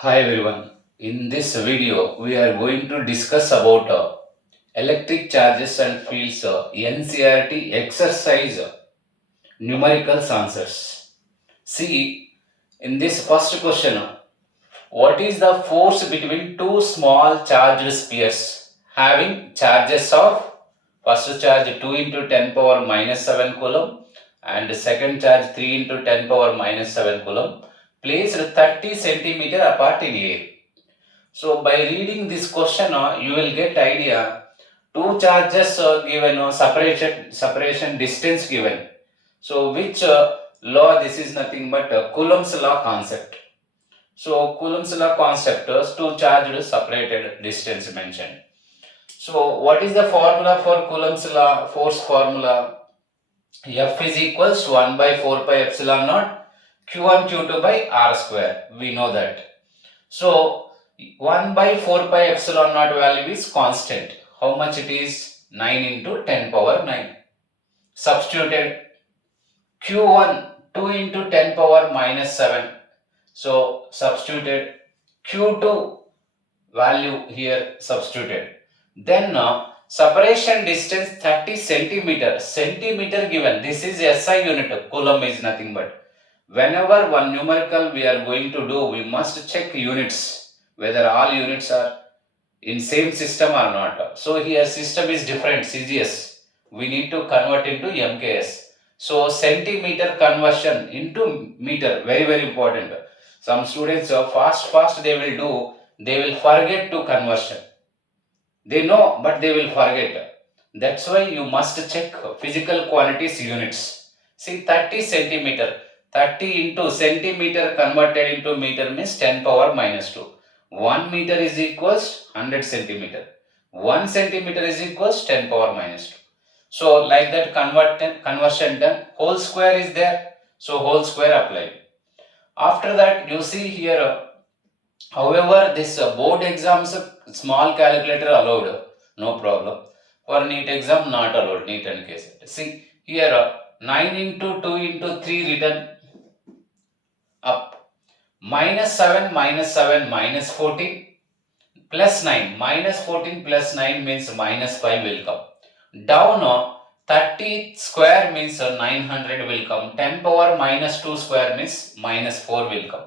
Hi everyone. In this video, we are going to discuss about electric charges and fields NCRT exercise numerical answers. See, in this first question, what is the force between two small charged spheres having charges of first charge 2 into 10 power minus 7 coulomb and second charge 3 into 10 power minus 7 coulomb placed 30 centimeter apart in air? So by reading this question, you will get idea. Two charges given, separation distance given. So which law? This is nothing but Coulomb's law concept. So Coulomb's law concept is two charged separated distance mentioned. So what is the formula for Coulomb's law? Force formula: F is equals to 1 by 4 pi epsilon naught Q1 Q2 by R square. We know that. So 1 by 4 pi epsilon naught value is constant. How much it is? 9 into 10 power 9. Substituted Q1 2 into 10 power minus 7. So substituted Q2 value here substituted. Then separation distance 30 centimeter. Centimeter given. This is SI unit. Coulomb is nothing but. Whenever one numerical we are going to do, we must check units, whether all units are in same system or not. So here system is different, CGS. We need to convert into MKS. So centimeter conversion into meter, very important. Some students fast they will do, they will forget to conversion. They know, but they will forget. That's why you must check physical quantities units. See 30 centimeter. 30 into centimeter converted into meter means 10 power minus 2. 1 meter is equals 100 centimeter. 1 centimeter is equals 10 power minus 2. So like that conversion done. Whole square is there. So whole square applied. After that you see here, however, this board exams, small calculator allowed, no problem. For NEET exam, not allowed, NEET and KCET. See here, 9 into 2 into 3 written up. Minus 7 minus 14 plus 9. Minus 14 plus 9 means minus 5 will come. Down 30 square means 900 will come. 10 power minus 2 square means minus 4 will come.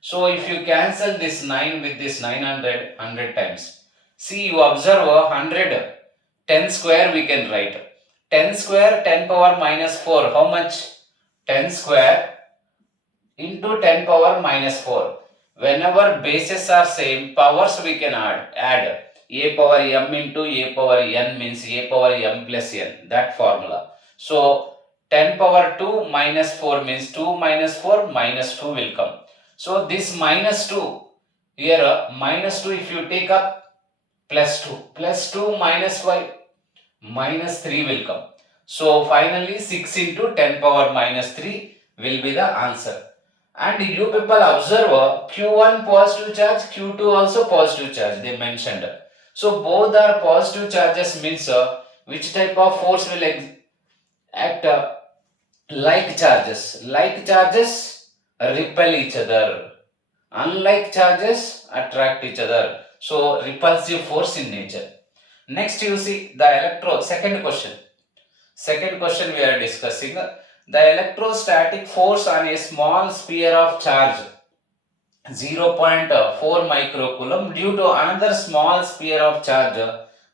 So if you cancel this 9 with this 900, 100 times. See, you observe 100, 10 square we can write. 10 square, 10 power minus 4. How much? 10 square into 10 power minus 4. Whenever bases are same, powers we can add. A power m into a power n means a power m plus n. That formula. So 10 power 2 minus 4 means 2 minus 4 minus 2 will come. So this minus 2, here minus 2 if you take up, plus 2. Plus 2 minus 5, minus 3 will come. So finally 6 into 10 power minus 3 will be the answer. And you people observe Q1 positive charge, Q2 also positive charge they mentioned. So both are positive charges means which type of force will act? Like charges. Like charges repel each other. Unlike charges attract each other. So repulsive force in nature. Next you see the second question. Second question we are discussing the electrostatic force on a small sphere of charge 0.4 microcoulomb due to another small sphere of charge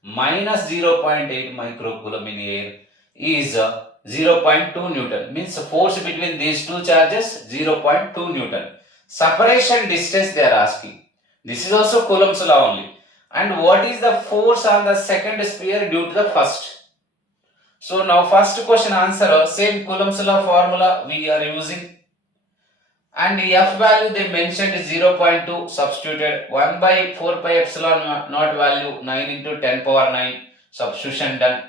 minus 0.8 microcoulomb in air is 0.2 Newton. Means force between these two charges 0.2 Newton. Separation distance they are asking. This is also Coulomb's law only. And what is the force on the second sphere due to the first? So now first question answer, same Coulomb's law formula we are using. And F value they mentioned is 0.2, substituted 1 by 4 pi epsilon naught value 9 into 10 power 9, substitution done.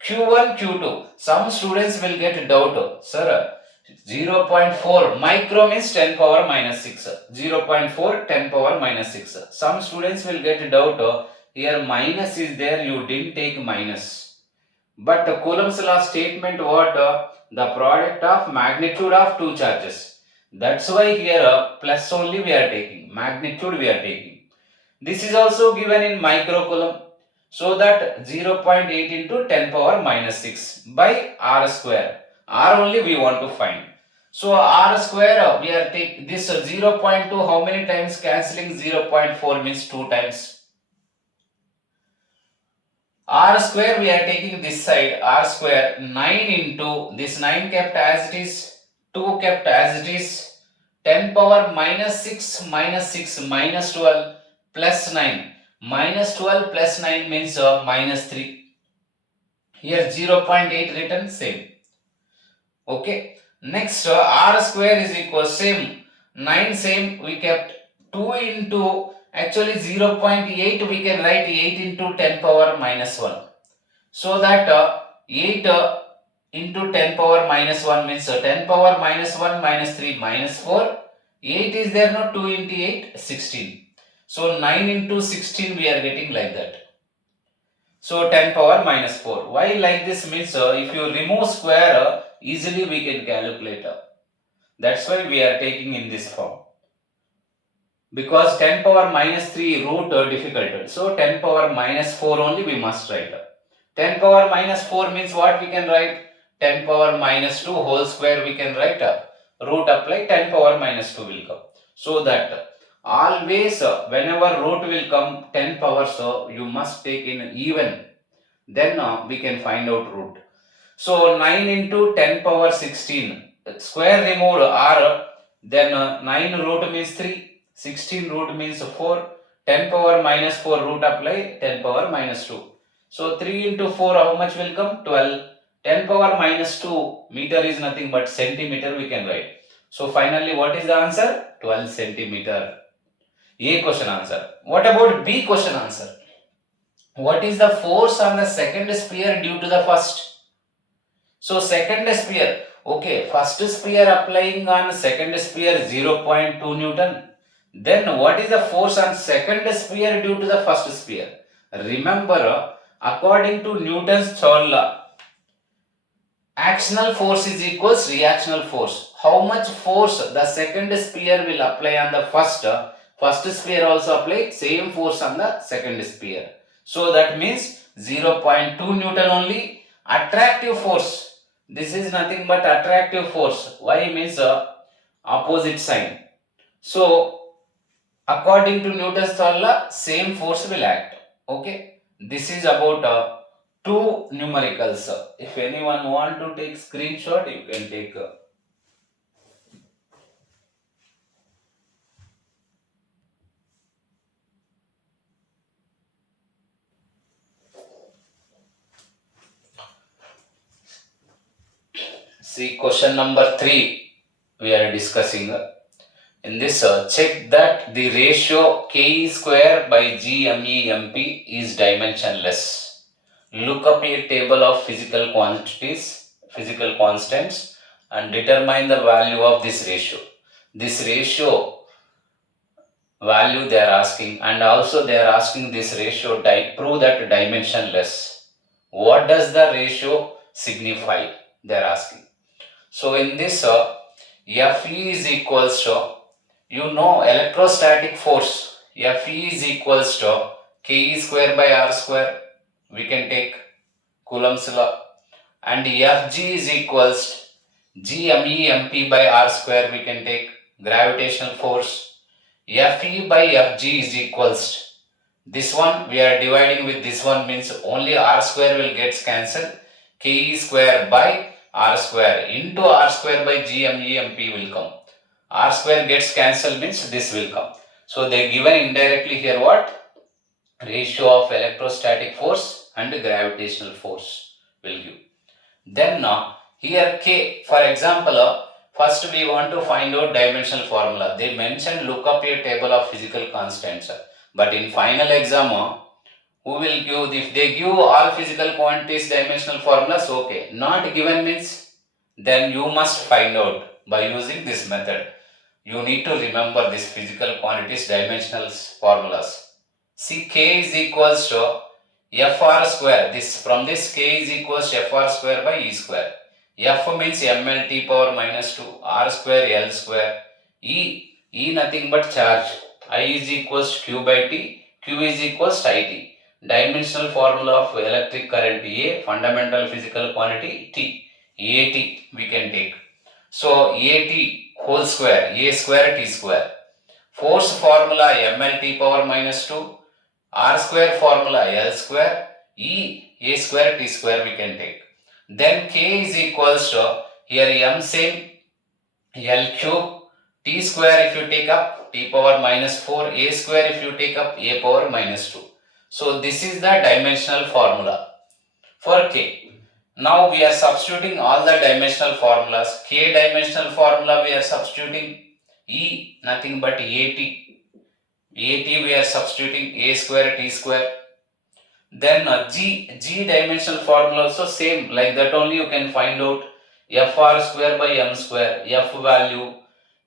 Q1, Q2, some students will get doubt, sir, 0.4 micro means 10 power minus 6, 0.4 10 power minus 6. Some students will get doubt, here minus is there, you didn't take minus. But Coulomb's law statement what? The product of magnitude of two charges. That's why here plus only we are taking, magnitude we are taking. This is also given in microcoulomb. So that 0.8 into 10 power minus 6 by r square. R only we want to find. So r square we are taking this 0.2 how many times cancelling, 0.4 means 2 times. R square we are taking this side, r square 9 into this 9 kept as it is, 2 kept as it is, 10 power minus 6 minus 6 minus 12 plus 9. Minus 12 plus 9 means minus 3. Here 0.8 written same. Okay. Next r square is equal same. 9 same we kept, 2 into actually 0.8 we can write 8 into 10 power minus 1. So that 8 into 10 power minus 1 means 10 power minus 1 minus 3 minus 4. 8 is there, no? 2 into 8, 16. So 9 into 16 we are getting like that. So 10 power minus 4. Why like this means if you remove square easily we can calculate. That's why we are taking in this form. Because 10 power minus 3 root difficult. So 10 power minus 4 only we must write. 10 power minus 4 means what we can write? 10 power minus 2 whole square we can write. Root apply, 10 power minus 2 will come. So that always whenever root will come 10 power, so you must take in even. Then we can find out root. So 9 into 10 power 16. Square removed r, then 9 root means 3, 16 root means 4, 10 power minus 4 root apply, 10 power minus 2. So 3 into 4 how much will come? 12. 10 power minus 2 meter is nothing but centimeter we can write. So finally what is the answer? 12 centimeter. A question answer. What about B question answer? What is the force on the second sphere due to the first? So second sphere, okay, first sphere applying on second sphere 0.2 Newton. Then what is the force on second sphere due to the first sphere? Remember, according to Newton's third law, actional force is equals reactional force. How much force the second sphere will apply on the first sphere also apply same force on the second sphere. So that means 0.2 Newton only. Attractive force, this is nothing but attractive force. Why means opposite sign. So according to Newton's third law, same force will act. Okay, this is about two numericals. If anyone want to take screenshot, you can take. See question number 3 we are discussing. In this, check that the ratio K square by GMEMP is dimensionless. Look up a table of physical quantities, physical constants, and determine the value of this ratio. This ratio value they are asking, and also they are asking this ratio prove that dimensionless. What does the ratio signify? They are asking. So in this, Fe is equals to, you know, electrostatic force. Fe is equals to Ke square by r square. We can take Coulomb's law. And Fg is equals Gmemp by r square. We can take gravitational force. Fe by Fg is equals, this one we are dividing with this one means only r square will get cancelled. Ke square by r square into r square by Gmemp will come. R square gets cancelled means this will come. So they given indirectly here what? Ratio of electrostatic force and gravitational force will give. Then now here K, for example, first we want to find out dimensional formula. They mentioned look up a table of physical constants. But in final exam, who will give, if they give all physical quantities dimensional formulas, okay. Not given means then you must find out by using this method. You need to remember this physical quantities dimensional formulas. See, K is equals to Fr square. This from this K is equals to Fr square by E square. F means ml t power minus 2, r square L square. E nothing but charge. I is equals to Q by T, Q is equals to IT. Dimensional formula of electric current A, fundamental physical quantity T. AT we can take. So AT whole square, A square T square. Force formula ml t power minus 2, r square formula L square, E A square T square we can take. Then K is equals to, here M same, L cube, T square if you take up, T power minus 4, A square if you take up, A power minus 2. So this is the dimensional formula for K. Now we are substituting all the dimensional formulas. K dimensional formula we are substituting, E nothing but AT. AT we are substituting A square T square. Then G dimensional formula also same, like that only you can find out Fr square by M square, F value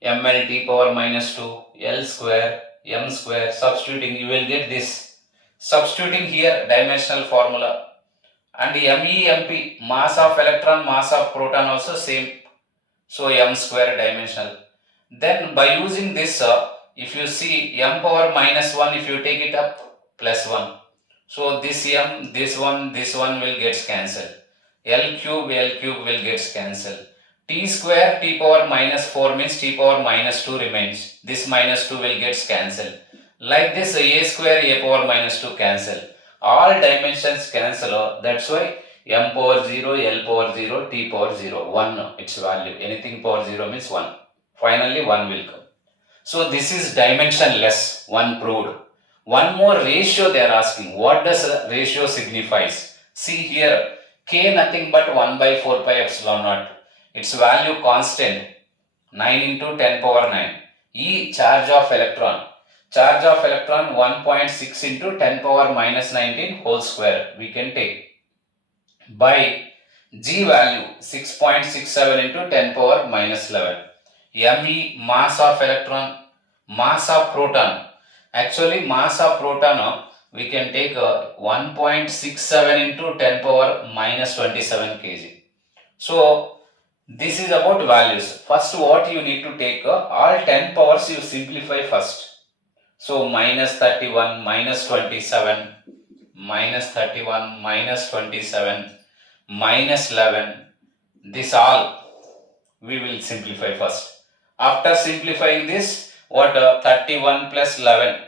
ml t power minus 2, L square, M square, substituting you will get this. Substituting here dimensional formula, and MP mass of electron, mass of proton also same, so M square dimensional. Then by using this, if you see M power minus 1, if you take it up, plus 1. So this M, this one will get cancelled. L cube will get cancelled. T square, T power minus 4 means T power minus 2 remains. This minus 2 will get cancelled. Like this, A square, A power minus 2 cancel. All dimensions cancel. That's why M power 0, L power 0, T power 0. 1 its value. Anything power 0 means 1. Finally 1 will come. So this is dimensionless, one proved. One more ratio they are asking. What does ratio signifies? See here, K nothing but 1 by 4 pi epsilon naught. Its value constant, 9 into 10 power 9. E charge of electron. Charge of electron 1.6 into 10 power minus 19 whole square. We can take by G value 6.67 into 10 power minus 11. Me mass of electron, mass of proton. Actually mass of proton we can take 1.67 into 10 power minus 27 kg. So this is about values. First what you need to take, all 10 powers you simplify first. So minus 31, minus 27, minus 31, minus 27, minus 11. This all we will simplify first. After simplifying this, what 31 plus 11,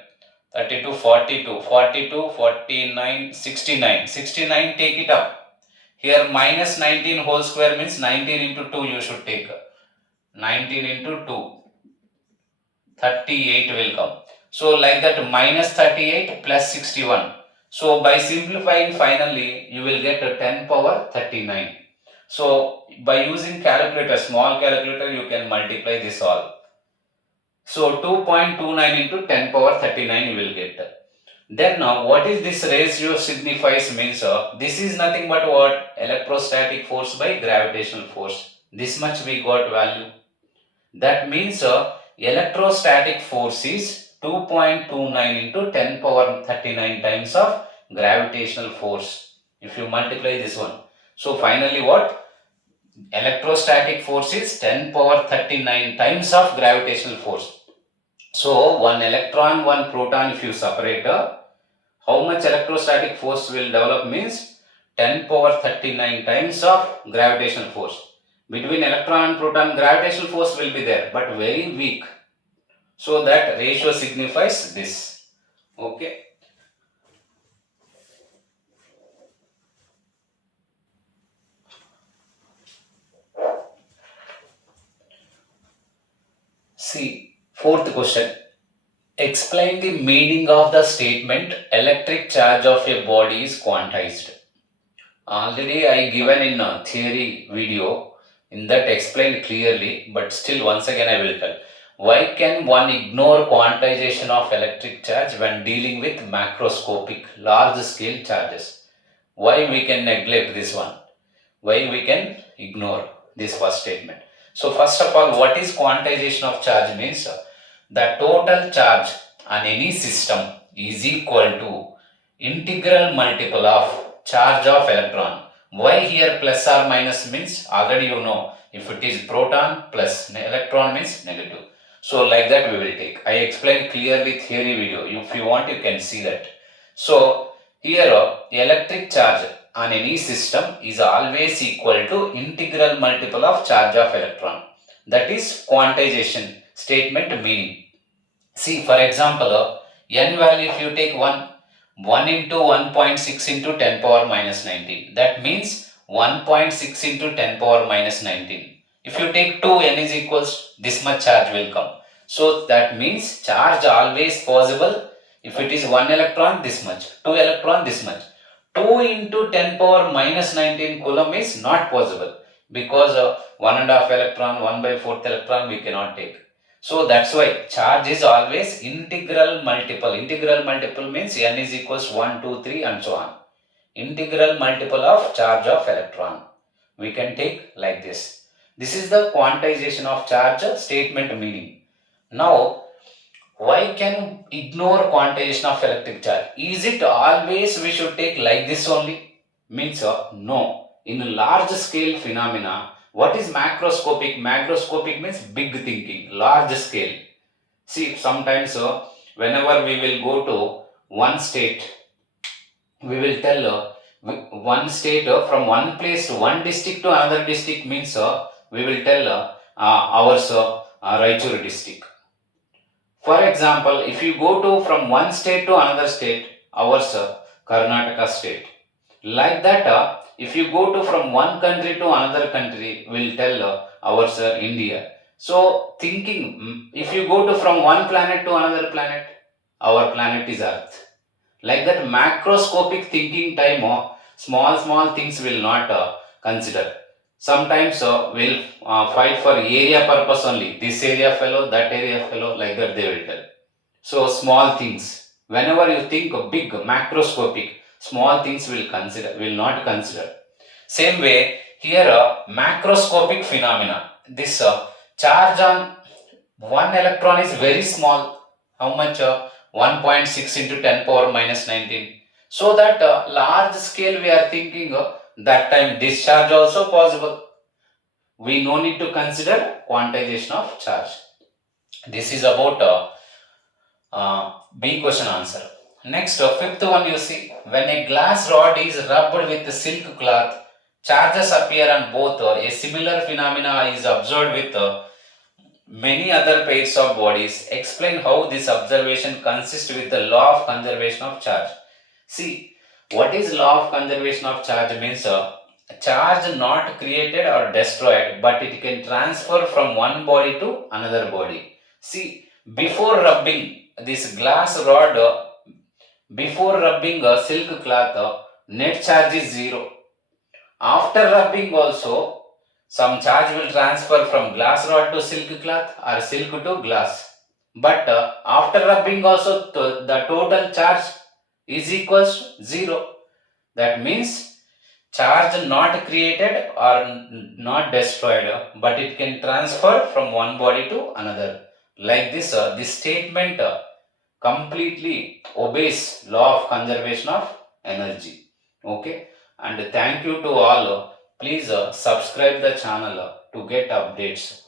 32, 42, 42, 49, 69. 69 take it up. Here minus 19 whole square means 19 into 2 you should take. 19 into 2, 38 will come. So like that minus 38 plus 61. So by simplifying finally you will get a 10 power 39. So by using calculator, small calculator, you can multiply this all. So 2.29 into 10 power 39 you will get. Then now what is this ratio signifies means, this is nothing but what? Electrostatic force by gravitational force. This much we got value. That means electrostatic force is 2.29 into 10 power 39 times of gravitational force. If you multiply this one. So finally what? Electrostatic force is 10 power 39 times of gravitational force. So one electron, one proton if you separate, how much electrostatic force will develop means 10 power 39 times of gravitational force. Between electron and proton, gravitational force will be there, but very weak. So that ratio signifies this. Okay. See, fourth question. Explain the meaning of the statement electric charge of a body is quantized. Already I given in a theory video, in that explained clearly, but still once again I will tell. Why can one ignore quantization of electric charge when dealing with macroscopic large scale charges? Why we can neglect this one? Why we can ignore this first statement? So first of all, what is quantization of charge means? The total charge on any system is equal to integral multiple of charge of electron Why here plus or minus means already you know, if it is proton plus electron means negative. So like that we will take. I explained clearly theory video. If you want you can see that. So here the electric charge on any system is always equal to integral multiple of charge of electron. That is quantization statement meaning. See, for example, n value if you take 1 into 1.6 into 10 power minus 19. That means 1.6 into 10 power minus 19. If you take 2, n is equals, this much charge will come. So that means charge always possible. If it is 1 electron, this much. 2 electron, this much. 2 into 10 power minus 19 coulomb is not possible. Because 1 and a half electron, 1 by 4th electron we cannot take. So that's why charge is always integral multiple. Integral multiple means n is equals 1, 2, 3 and so on. Integral multiple of charge of electron. We can take like this. This is the quantization of charge statement meaning. Now, why can ignore quantization of electric charge? Is it always we should take like this only? Means no. In large scale phenomena, what is macroscopic? Macroscopic means big thinking, large scale. See, sometimes whenever we will go to one state, we will tell one state from one place to one district to another district means we will tell ours Raichur district. For example, if you go to from one state to another state, ours Karnataka state. Like that, if you go to from one country to another country, we'll tell ours India. So thinking, if you go to from one planet to another planet, our planet is Earth. Like that, macroscopic thinking time, small things will not consider. Sometimes we'll fight for area purpose only. This area fellow, that area fellow, like that they will tell. So small things. Whenever you think of big, macroscopic, small things will not consider. Same way, here macroscopic phenomena. This charge on one electron is very small. How much? 1.6 into 10 power minus 19. So that large scale we are thinking that time discharge also possible. We no need to consider quantization of charge. This is about B question answer. Next, fifth one you see, when a glass rod is rubbed with silk cloth, charges appear on both. A similar phenomena is observed with many other pairs of bodies. Explain how this observation consists with the law of conservation of charge. See, what is law of conservation of charge means charge not created or destroyed, but it can transfer from one body to another body. See, before rubbing this glass rod, before rubbing a silk cloth, net charge is 0. After rubbing also, some charge will transfer from glass rod to silk cloth or silk to glass. But after rubbing also, the total charge is equals 0. That means charge not created or not destroyed, but it can transfer from one body to another. Like this, this statement completely obeys law of conservation of energy. Okay, and thank you to all. Please subscribe the channel to get updates.